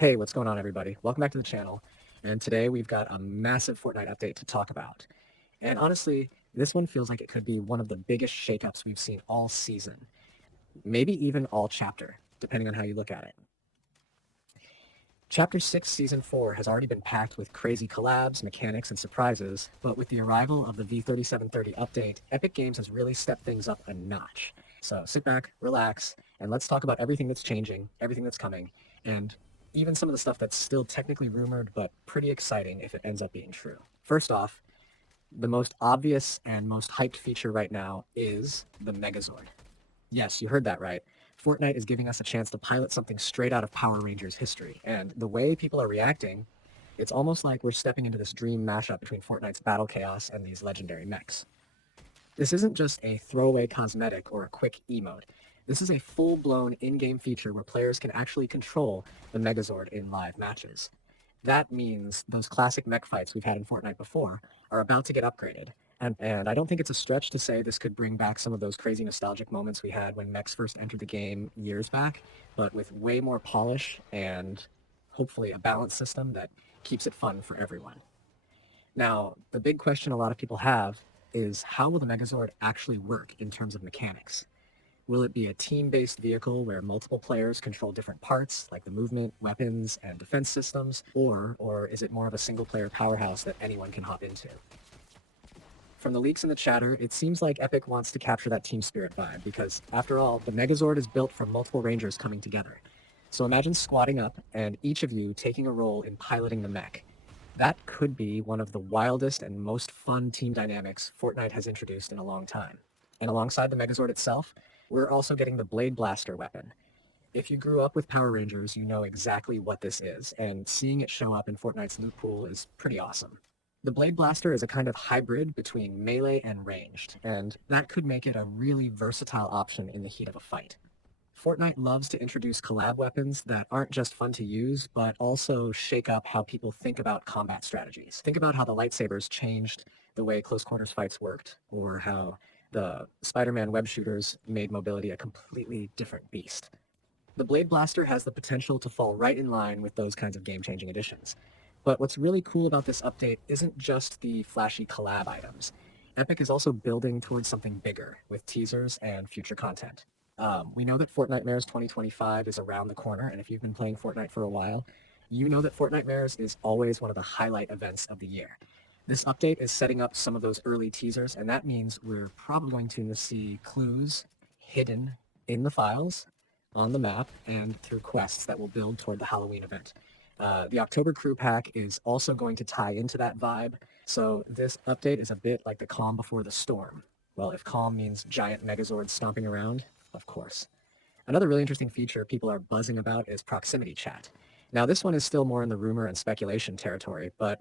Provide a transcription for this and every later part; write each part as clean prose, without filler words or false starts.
Hey, what's going on, everybody? Welcome back to the channel. And today we've got a massive Fortnite update to talk about. And honestly, this one feels like it could be one of the biggest shakeups we've seen all season, maybe even all chapter, depending on how you look at it. Chapter 6, Season 4 has already been packed with crazy collabs, mechanics, and surprises, but with the arrival of the V3730 update, Epic Games has really stepped things up a notch. So sit back, relax, and let's talk about everything that's changing, everything that's coming, and even some of the stuff that's still technically rumored, but pretty exciting if it ends up being true. First off, the most obvious and most hyped feature right now is the Megazord. Yes, you heard that right. Fortnite is giving us a chance to pilot something straight out of Power Rangers history, and the way people are reacting, it's almost like we're stepping into this dream mashup between Fortnite's battle chaos and these legendary mechs. This isn't just a throwaway cosmetic or a quick emote. This is a full-blown in-game feature where players can actually control the Megazord in live matches. That means those classic mech fights we've had in Fortnite before are about to get upgraded. And I don't think it's a stretch to say this could bring back some of those crazy nostalgic moments we had when mechs first entered the game years back, but with way more polish and hopefully a balanced system that keeps it fun for everyone. Now, the big question a lot of people have is how will the Megazord actually work in terms of mechanics? Will it be a team-based vehicle where multiple players control different parts, like the movement, weapons, and defense systems, or is it more of a single-player powerhouse that anyone can hop into? From the leaks in the chatter, it seems like Epic wants to capture that team spirit vibe, because after all, the Megazord is built from multiple Rangers coming together. So imagine squatting up and each of you taking a role in piloting the mech. That could be one of the wildest and most fun team dynamics Fortnite has introduced in a long time. And alongside the Megazord itself, we're also getting the Blade Blaster weapon. If you grew up with Power Rangers, you know exactly what this is, and seeing it show up in Fortnite's loot pool is pretty awesome. The Blade Blaster is a kind of hybrid between melee and ranged, and that could make it a really versatile option in the heat of a fight. Fortnite loves to introduce collab weapons that aren't just fun to use, but also shake up how people think about combat strategies. Think about how the lightsabers changed the way close quarters fights worked, or how the Spider-Man web shooters made mobility a completely different beast. The Blade Blaster has the potential to fall right in line with those kinds of game-changing additions. But what's really cool about this update isn't just the flashy collab items. Epic is also building towards something bigger with teasers and future content. We know that Fortnitemares 2025 is around the corner, and if you've been playing Fortnite for a while, you know that Fortnitemares is always one of the highlight events of the year. This update is setting up some of those early teasers, and that means we're probably going to see clues hidden in the files, on the map, and through quests that will build toward the Halloween event. The October crew pack is also going to tie into that vibe, so this update is a bit like the calm before the storm. Well, if calm means giant megazords stomping around, of course. Another really interesting feature people are buzzing about is proximity chat. Now, this one is still more in the rumor and speculation territory, but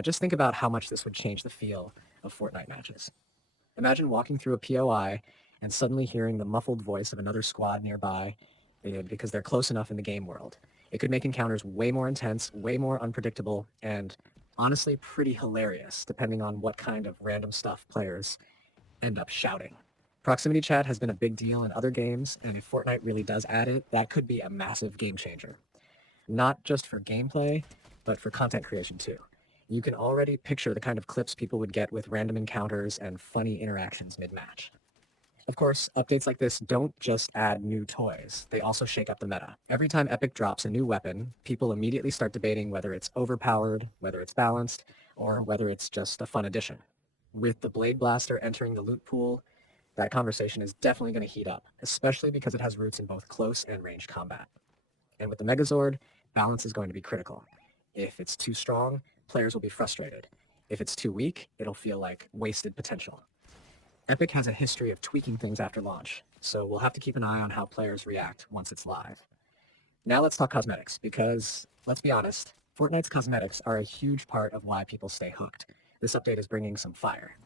just think about how much this would change the feel of Fortnite matches. Imagine walking through a POI and suddenly hearing the muffled voice of another squad nearby because they're close enough in the game world. It could make encounters way more intense, way more unpredictable, and honestly pretty hilarious, depending on what kind of random stuff players end up shouting. Proximity chat has been a big deal in other games, and if Fortnite really does add it, that could be a massive game changer. Not just for gameplay, but for content creation too. You can already picture the kind of clips people would get with random encounters and funny interactions mid-match. Of course, updates like this don't just add new toys, they also shake up the meta. Every time Epic drops a new weapon, people immediately start debating whether it's overpowered, whether it's balanced, or whether it's just a fun addition. With the Blade Blaster entering the loot pool, that conversation is definitely going to heat up, especially because it has roots in both close and range combat. And with the Megazord, balance is going to be critical. If it's too strong, players will be frustrated. If it's too weak, it'll feel like wasted potential. Epic has a history of tweaking things after launch, so we'll have to keep an eye on how players react once it's live. Now let's talk cosmetics, because, let's be honest, Fortnite's cosmetics are a huge part of why people stay hooked. This update is bringing some fire.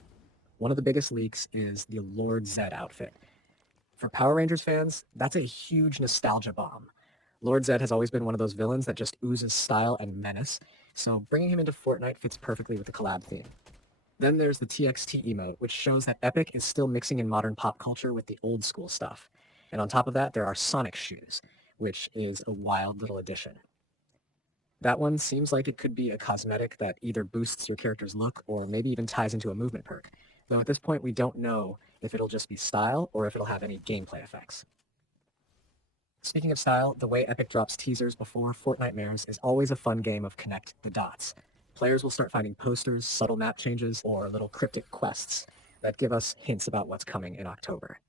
One of the biggest leaks is the Lord Zedd outfit. For Power Rangers fans, that's a huge nostalgia bomb. Lord Zedd has always been one of those villains that just oozes style and menace, so bringing him into Fortnite fits perfectly with the collab theme. Then there's the TXT emote, which shows that Epic is still mixing in modern pop culture with the old school stuff. And on top of that, there are Sonic shoes, which is a wild little addition. That one seems like it could be a cosmetic that either boosts your character's look or maybe even ties into a movement perk, though at this point we don't know if it'll just be style or if it'll have any gameplay effects. Speaking of style, the way Epic drops teasers before Fortnitemares is always a fun game of connect the dots. Players will start finding posters, subtle map changes, or little cryptic quests that give us hints about what's coming in October.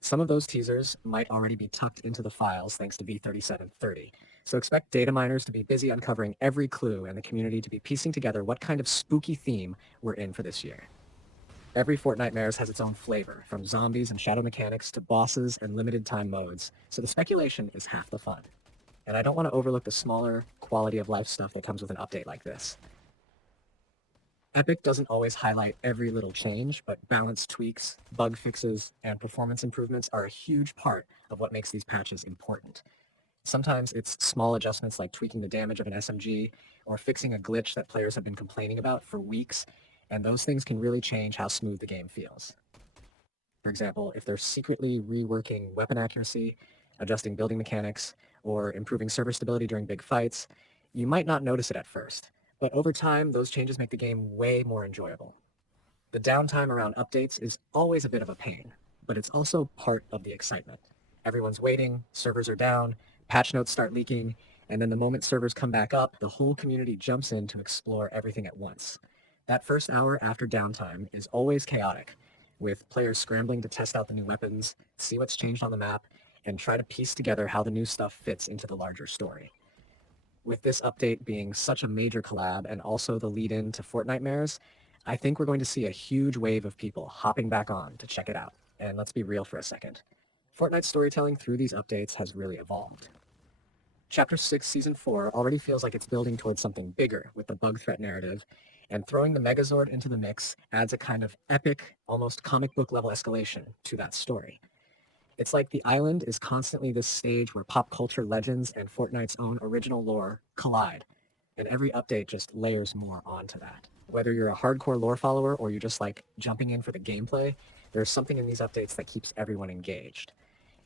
Some of those teasers might already be tucked into the files thanks to V3730, so expect data miners to be busy uncovering every clue and the community to be piecing together what kind of spooky theme we're in for this year. Every Fortnitemares has its own flavor, from zombies and shadow mechanics to bosses and limited time modes, so the speculation is half the fun. And I don't want to overlook the smaller, quality of life stuff that comes with an update like this. Epic doesn't always highlight every little change, but balance tweaks, bug fixes, and performance improvements are a huge part of what makes these patches important. Sometimes it's small adjustments like tweaking the damage of an SMG or fixing a glitch that players have been complaining about for weeks, and those things can really change how smooth the game feels. For example, if they're secretly reworking weapon accuracy, adjusting building mechanics, or improving server stability during big fights, you might not notice it at first, but over time, those changes make the game way more enjoyable. The downtime around updates is always a bit of a pain, but it's also part of the excitement. Everyone's waiting, servers are down, patch notes start leaking, and then the moment servers come back up, the whole community jumps in to explore everything at once. That first hour after downtime is always chaotic, with players scrambling to test out the new weapons, see what's changed on the map, and try to piece together how the new stuff fits into the larger story. With this update being such a major collab and also the lead in to Fortnitemares, I think we're going to see a huge wave of people hopping back on to check it out. And let's be real for a second. Fortnite storytelling through these updates has really evolved. Chapter 6 Season 4 already feels like it's building towards something bigger with the bug threat narrative, and throwing the Megazord into the mix adds a kind of epic, almost comic book level escalation to that story. It's like the island is constantly this stage where pop culture legends and Fortnite's own original lore collide, and every update just layers more onto that. Whether you're a hardcore lore follower or you're just like jumping in for the gameplay, there's something in these updates that keeps everyone engaged.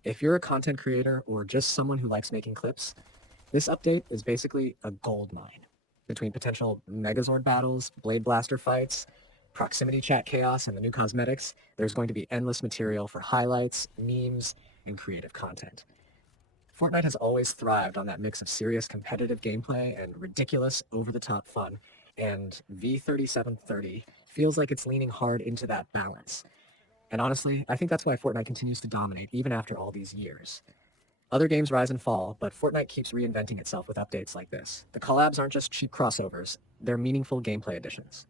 If you're a content creator or just someone who likes making clips, this update is basically a gold mine. Between potential Megazord battles, Blade Blaster fights, proximity chat chaos, and the new cosmetics, there's going to be endless material for highlights, memes, and creative content. Fortnite has always thrived on that mix of serious competitive gameplay and ridiculous over-the-top fun, and V3730 feels like it's leaning hard into that balance. And honestly, I think that's why Fortnite continues to dominate even after all these years. Other games rise and fall, but Fortnite keeps reinventing itself with updates like this. The collabs aren't just cheap crossovers, they're meaningful gameplay additions.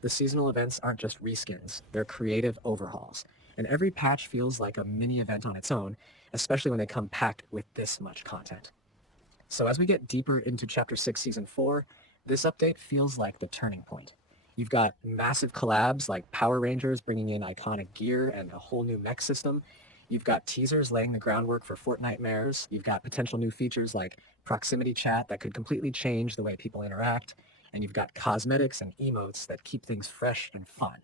The seasonal events aren't just reskins, they're creative overhauls. And every patch feels like a mini event on its own, especially when they come packed with this much content. So as we get deeper into Chapter 6 Season 4, this update feels like the turning point. You've got massive collabs like Power Rangers bringing in iconic gear and a whole new mech system. You've got teasers laying the groundwork for Fortnitemares. You've got potential new features like proximity chat that could completely change the way people interact. And you've got cosmetics and emotes that keep things fresh and fun.